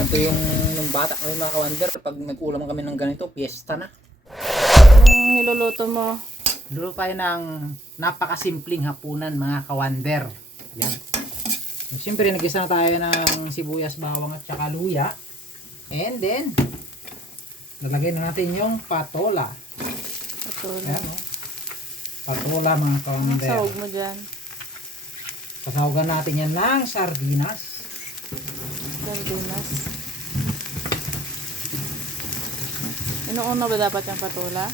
Ito yung nung bata kami mga kawander, pag nag-ulam kami ng ganito, piyesta na. Yung niluluto mo. Luluto tayo ng napakasimpleng hapunan mga kawander. Yan. Siyempre, nag-isa na tayo ng sibuyas, bawang at saka luya. And then, lalagay na natin yung patola. Patola. Ayan, oh. Patola mga Ang kawander. sahog mo dyan. Pasahugan natin yan ng sardinas. Sardinas. Inuuna ba dapat yung patola?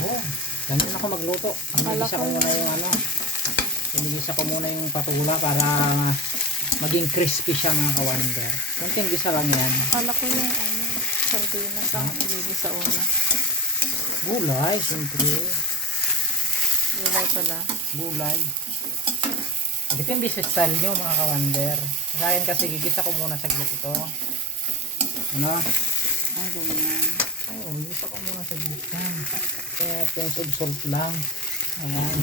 Oo. Ganyan ako magluto. Inigisa ko muna yung ano. Inigisa ko muna yung patola para maging crispy siya mga kawander. Kunting gisa lang yan. Akala ko yung sardinas ang ibigay sa una. Gulay, siyempre. Gulay pala. Gulay. Depende sa style nyo mga kawander. Sa akin kasi gigisa ko muna saglit ito. Ano? Ang ganyan. Oo, gigisa ko muna saglit yan. Kaya pinch of salt lang. Ayan.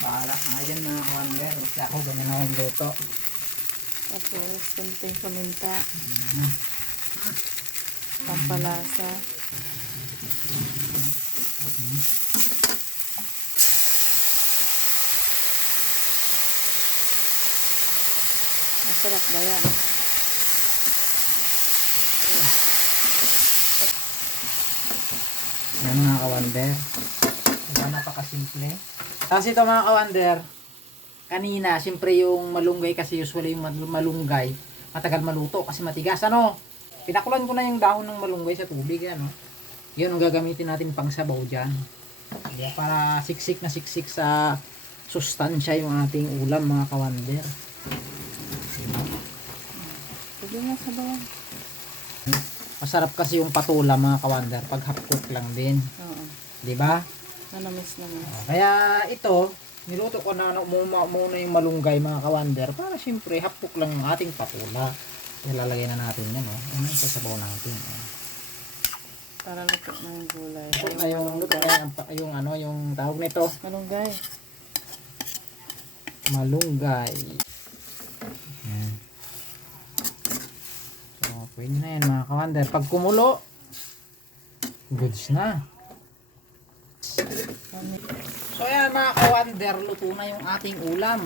Bahala nga dyan mga kawander. Kasi ako ganyan ako magluto. Tapos, kunting paminta. Pampalasa. Masarap ba yan? Ayan mga kawander. Diba napakasimple. Tapos ito mga kawander, kanina, siyempre yung malunggay kasi usually yung malunggay, matagal maluto kasi matigas. Ano? Pinakulan ko na yung dahon ng malunggay sa tubig. Ano? Yun ang gagamitin natin pang sabaw dyan. Diba? Para siksik na siksik sa sustansya yung ating ulam mga kawander. Pwede nga sa bawang. Masarap kasi yung patola mga kawander pag half cook lang din. Oo. Diba? Nanamis naman. Kaya ito, niluto ko na muna yung malunggay mga kawander para siyempre half cook lang yung ating patola. Ilalagay na natin yan. Ano yung sasabaw natin. Para luto na yung gulay. Luto na yung ano, yung tawag nito. Malunggay. Malunggay. Yan. So, pwede na yan mga kawander. Pag kumulo, goods na. So yan mga kawander, luto na yung ating ulam.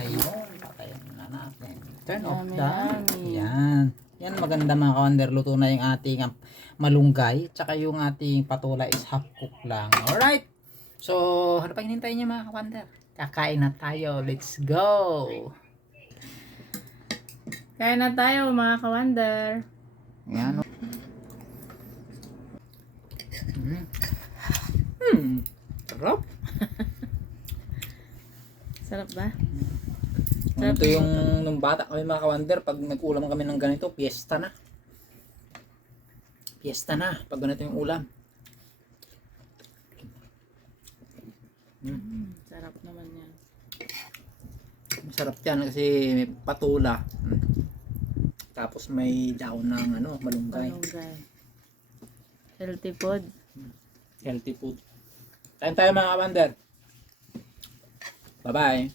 Ayun, patayin na natin. Turn off Yummy, the. yummy. Yan. Yan maganda mga kawander, luto na yung ating malunggay. Tsaka yung ating patola is half cook lang. Alright. So, ano pa hinintay niyo mga kawander? Kakain na tayo. Let's go! Kaya na tayo mga kawander. Yan. Sarap. Sarap ba? Ito yung nung bata kami mga kawander, pag nag-ulam kami ng ganito, piyesta na. Piyesta na pag ganito yung ulam. Sarap naman yan. Masarap yan kasi may patula. Tapos may daon ng malunggay. Malunggay. Healthy food. Healthy food. Kain tayo mga kawander. Bye-bye.